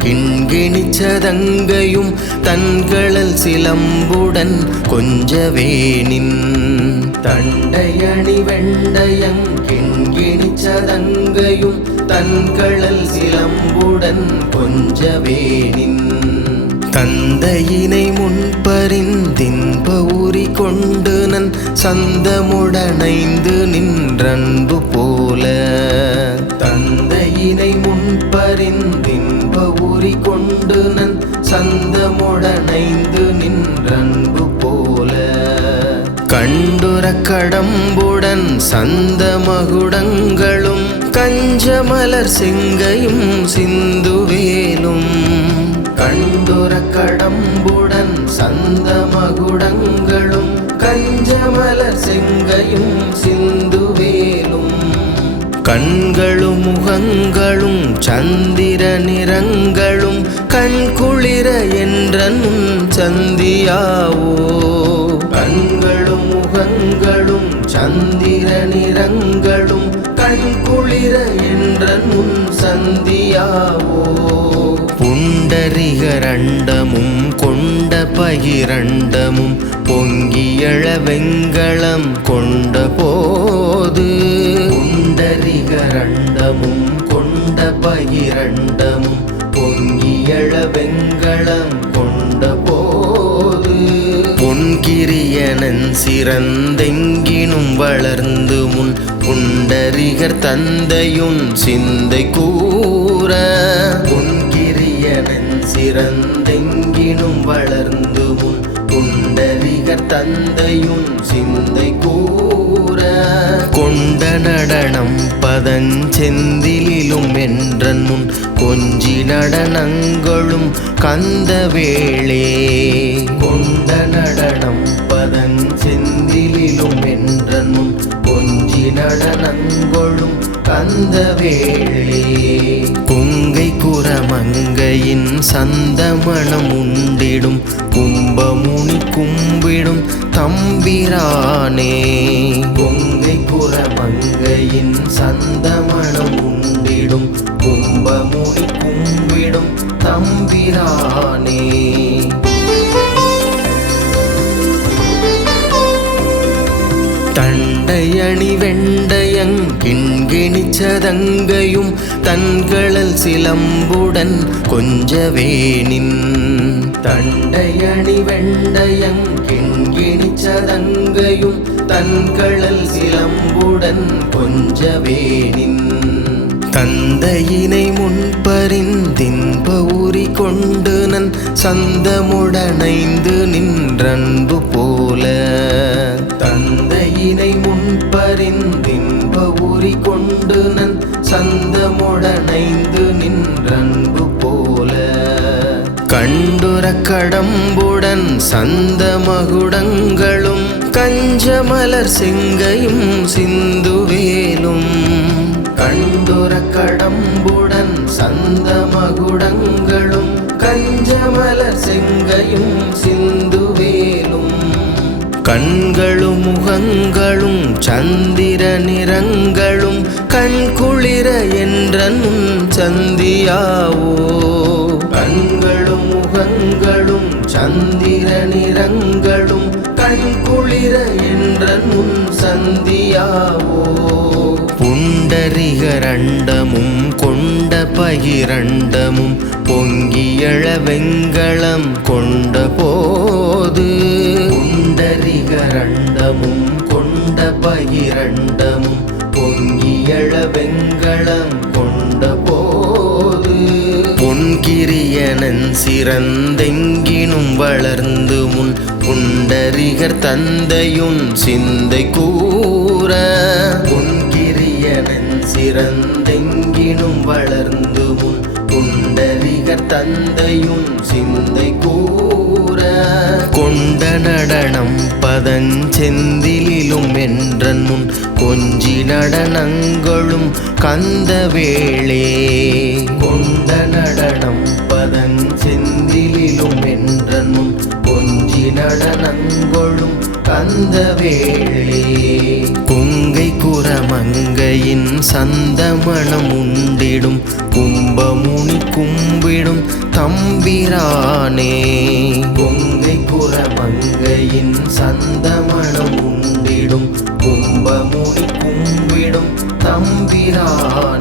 கிண்கிணிச்சதங்கையும் தன்களல் சிலம்புடன் கொஞ்சவேனின் தண்டையணி வெண்டயங் கிண்கிணிச்சதங்கையும் தன்களல் சிலம்புடன் கொஞ்சவேனின் தந்தையினை முன்பறிந்தின்ப உரி கொண்டு நன் சந்தமுடனைந்து நின்றன்பு போல தந்தையினை முன்பறிந்தின்ப உரி கொண்டு நன் சந்தமுடனைந்து நின்றன்பு போல கண்டுர கடம்புடன் சந்த மகுடங்களும் கஞ்சமலர் செங்கையும் சிந்துவேலும் கண்டுர கடம்புடன் சந்த மகுடங்களும் கஞ்சமலர் செங்கையும் சிந்துவேலும் கண்களும் முகங்களும் சந்திர நிறங்களும் கண்குளிர என்றன் சந்தியாவோ கண்களும் முகங்களும் சந்திர நிறங்களும் கண்குளிர என்றன் சந்தியாவோ புண்டரிகரண்டமும் கொண்ட பகிரண்டமும் பொங்கியழ வெங்களம் கொண்ட போது புண்டரிகரண்டமும் கொண்ட பகிரண்டமும் பொங்கியழ வெங்களம் கொண்ட போது பொன்கிரியனன் சிறந்தெங்கினும் வளர்ந்து முன் புண்டரிகர் தந்தையுன் சிந்தை கூற பொன்கிரியனன் சிறந்தெங்கினும் வளர்ந்து முன் புண்டரிகர் தந்தையுன் சிந்தை கூற கொண்ட நடனம் பதஞ்செந்திலும் என்றன் முன் கொஞ்சி நடனங்களும் கந்த வேளே கொண்ட நடனம் பதஞ்செந்திலும் என்றன் முன் கொஞ்சி நடனங்களும் கந்த வேளே கொங்கை குரமங்கையின் சந்தமணம் உண்டிடும் கும்பமுனி கும்பிடும் தம்பிரானே கொங்கை குரமங்கையின் சந்தமணம் உண்டிடும் கும்பமுனி கும்பிடும் தம்பிரானே தண்டையணி வெண்டயங் கிண்கிணிச்சதங்கையும் தன்களல் சிலம்புடன் கொஞ்சவேனின் தண்டையணி வெண்டயங் கிண்கிணிச்சதங்கையும் தன்களல் சிலம்புடன் கொஞ்சவேனின் தந்தையினை முன்பறிந்தின்ப உரி கொண்டு நன் சந்தமுடனைந்து நின்றன்பு போல தந்தையினை முன்பறிந்தின்ப உரி கொண்டு நன் சந்தமுடனைந்து நின்றன்பு போல கண்டுர கடம்புடன் சந்த மகுடங்களும் கஞ்சமலர் செங்கையும் சிந்துவேலும் கண்டுர கடம்புடன் சந்த மகுடங்களும் கஞ்சமலர் செங்கையும் சிந்துவேலும் கண்களும் முகங்களும் சந்திர நிறங்களும் கண்குளிர என்றன் சந்தியாவோ கண்களும் முகங்களும் சந்திர நிறங்களும் கண்குளிர என்றன் சந்தியாவோ புண்டரிகரண்டமும் கொண்ட பகிரண்டமும் பொங்கியழ வெங்களம் கொண்ட போது புண்டரிகரண்டமும் கொண்ட பகிரண்டமும் பொங்கியழ வெங்களம் கொண்ட போது பொன்கிரியனன் சிறந்தெங்கினும் வளர்ந்து முன் புண்டரிகர் தந்தையுன் சிந்தை கூற பொன்கிரியனன் சிறந்தெங்கினும் வளர்ந்து முன் புண்டரிகர் தந்தையுன் சிந்தை கூற கொண்ட நடனம் பதஞ்செந்திலும் என்றன் முன் கொஞ்சி நடனங்களும் கந்த வேளே கொண்ட நடனம் பதஞ்செந்திலும் என்றன் முன் கொஞ்சி நடனங்களும் கந்த வேளே கொங்கை குரமங்கை மங்கையின் சந்தமணம் உண்டிடும் கும்பமுனி கும்பிடும் தம்பிரானே. கொங்கை புற மங்கையின் சந்தமணம் உண்டிடும் கும்பமுனி கும்பிடும் தம்பிரானே.